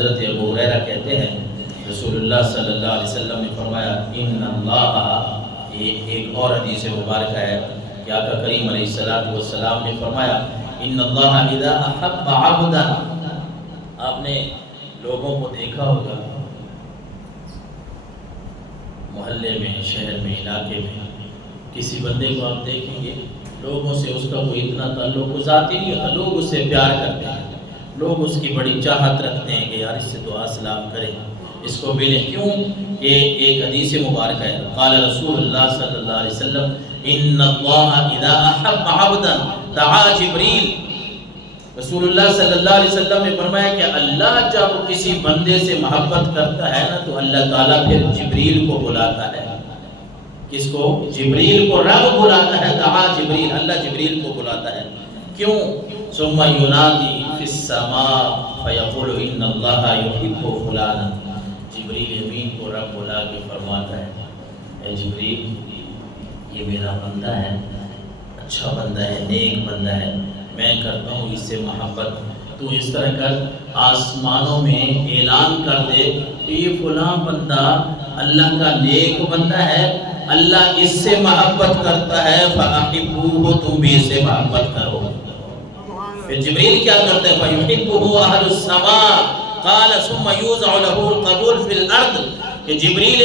حضرت ابو ہریرہ کہتے ہیں رسول اللہ صلی اللہ علیہ وسلم نے فرمایا ان اللہ، یہ ایک اور حدیث مبارکہ ہے کہ آقا کریم علیہ السلام نے فرمایا ان اللہ اذا احب عبدا، آپ نے لوگوں کو دیکھا ہوگا محلے میں، شہر میں، علاقے میں، کسی بندے کو آپ دیکھیں گے لوگوں سے اس کا کوئی اتنا تعلق ذاتی نہیں ہوتا، لوگ اس سے پیار کرتے ہیں، لوگ اس کی بڑی چاہت رکھتے ہیں کہ یار اس سے دعا سلام کریں، اس کو ملیں۔ کیوں؟ کہ ایک حدیث مبارکہ ہے قال رسول اللہ صلی اللہ علیہ وسلم ان اللہ اذا احب عبدا دعا جبریل، رسول اللہ صلی اللہ علیہ وسلم نے فرمایا کہ اللہ جب کسی بندے سے محبت کرتا ہے نا تو اللہ تعالیٰ پھر جبریل کو بلاتا ہے۔ کس کو؟ جبریل کو رب بلاتا ہے، دعا جبریل، اللہ جبریل کو بلاتا ہے۔ کیوں؟ ثم ینادی فی السماء فیقول ان اللہ یحب فلانا، جبریل امین کو رب بلا کے فرماتا ہے اے جبریل یہ میرا بندہ ہے، اچھا بندہ ہے، نیک بندہ ہے، میں کرتا ہوں اس سے محبت، تو اس طرح کر آسمانوں میں اعلان کر دے کہ یہ فلاں بندہ اللہ کا نیک بندہ ہے، اللہ اس سے محبت کرتا ہے، فَأَحِبُّوهُ، تم بھی اس سے محبت کرو۔ پھر جبریل کیا کرتا ہے؟ فَيُحِبُّهُ أَهْلُ السَّمَاءِ قَالَ ثُمَّ يُوزَعُ لَهُ الْقَبُولُ فِي الْأَرْضِ، کہ جبریل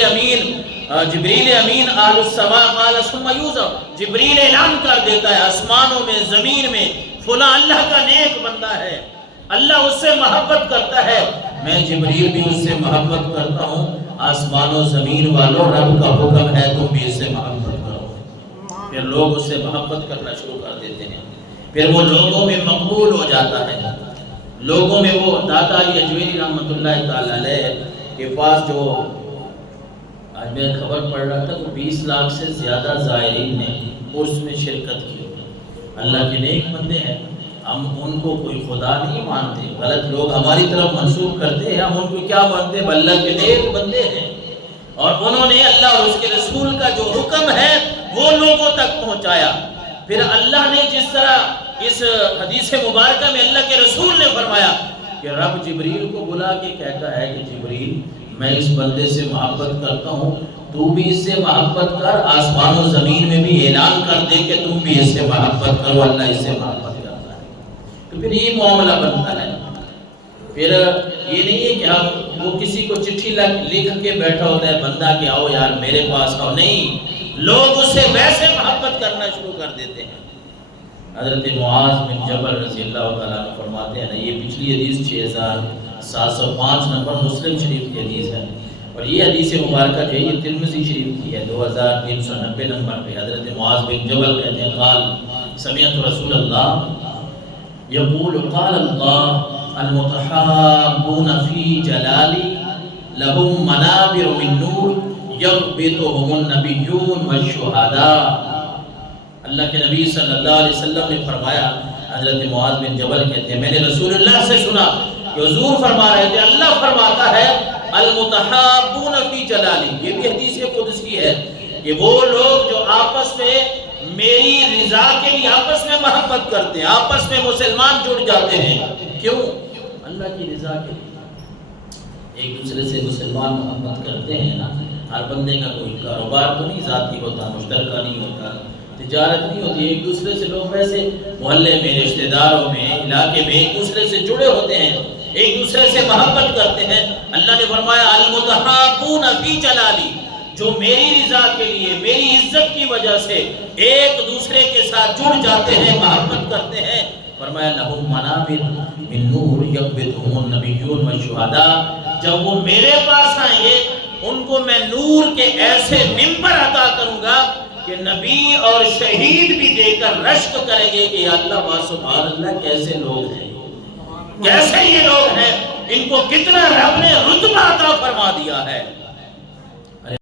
امین اہل السماء قال ثم یوزع، جبریل اعلان کر دیتا ہے آسمانوں میں، زمین میں، فلاں اللہ کا نیک بندہ ہے، اللہ اس سے محبت کرتا ہے، میں جبریل بھی اس سے محبت کرتا ہوں، آسمانوں زمین والوں رب کا حکم ہے تم بھی اس سے محبت کرو۔ پھر لوگ اس سے محبت کرنا شروع کر دیتے ہیں، پھر وہ لوگوں میں مقبول ہو جاتا ہے، لوگوں میں وہ داتا علی اجویری رحمۃ اللہ تعالی علیہ کے پاس جو آج میں خبر پڑھ رہا تھا کہ 20 لاکھ سے زیادہ زائرین نے عرس میں شرکت کی، اللہ کے نیک بندے ہیں، ہم ان کو کوئی خدا نہیں مانتے، غلط لوگ ہماری طرف منسوب کرتے ہیں، ہم ان کو کیا مانتے ہیں؟ اللہ کے نیک بندے ہیں، اور انہوں نے اللہ اور اس کے رسول کا جو حکم ہے وہ لوگوں تک پہنچایا۔ پھر اللہ نے جس طرح اس حدیث مبارکہ میں اللہ کے رسول نے فرمایا کہ رب جبریل کو بلا کے کہتا ہے کہ جبریل میں اس بندے سے محبت کرتا ہوں، تو بھی اس سے محبت کر، آسمان و زمین میں بھی اعلان کر دے کہ تم بھی اس سے محبت کرو، اللہ اس سے محبت کرتا ہے۔ تو پھر یہ معاملہ بنتا ہے، پھر یہ نہیں ہے کہ ہم وہ کسی کو چٹھی لکھ کے بیٹھا ہوتا ہے بندہ کہ آؤ یار میرے پاس آؤ، نہیں، لوگ اس سے ویسے محبت کرنا شروع کر دیتے ہیں۔ حضرت معاذ بن جبل رضی اللہ تعالیٰ عنہ فرماتے ہیں نا، یہ پچھلی حدیث 6705 نمبر مسلم شریف کی حدیث ہے، اور یہ حدیث مبارکہ جو ہے یہ ترمذی شریف کی ہے 2390 نمبر پہ۔ حضرت معاذ بن جبل کہتے ہیں قال سمعت رسول اللہ یقول قال اللہ المتحابون فی جلالی لهم منابر من نور یغبطهم النبیون والشہداء۔ اللہ کے نبی صلی اللہ علیہ وسلم نے فرمایا، حضرت معاذ بن جبل کہتے ہیں میں نے رسول اللہ سے سنا کہ حضور فرما رہے تھے، اللہ فرماتا ہے المتحابون فی جلالی، یہ بھی حدیث قدسی ہے کہ وہ لوگ جو آپس میں میری رضا کے لیے آپس میں محبت کرتے ہیں، آپس میں مسلمان جڑ جاتے ہیں، کیوں؟ اللہ کی رضا کے لیے ایک دوسرے سے مسلمان محبت کرتے ہیں نا۔ ہر بندے کا کوئی کاروبار تو نہیں ذاتی ہوتا، مشترکہ نہیں ہوتا، تجارت نہیں ہوتی، ایک دوسرے سے لوگ ویسے محلے میں، رشتہ داروں میں، علاقے میں ایک دوسرے سے جڑے ہوتے ہیں، ایک دوسرے سے محبت کرتے ہیں۔ اللہ نے فرمایا المتحابون فی جلالی، جو میری رضا کے لیے، میری عزت کی وجہ سے ایک دوسرے کے ساتھ جڑ جاتے ہیں، محبت کرتے ہیں، فرمایا لہم منابر من نور یغبطهم النبیون والشہداء، جب وہ میرے پاس آئیں گے ان کو میں نور کے ایسے ممبر عطا کروں گا کہ نبی اور شہید بھی دے کر رشک کریں گے کہ یا اللہ وا سبحان اللہ کیسے لوگ ہیں، کیسے یہ لوگ ہیں، ان کو کتنا رب نے رتبہ عطا فرما دیا ہے۔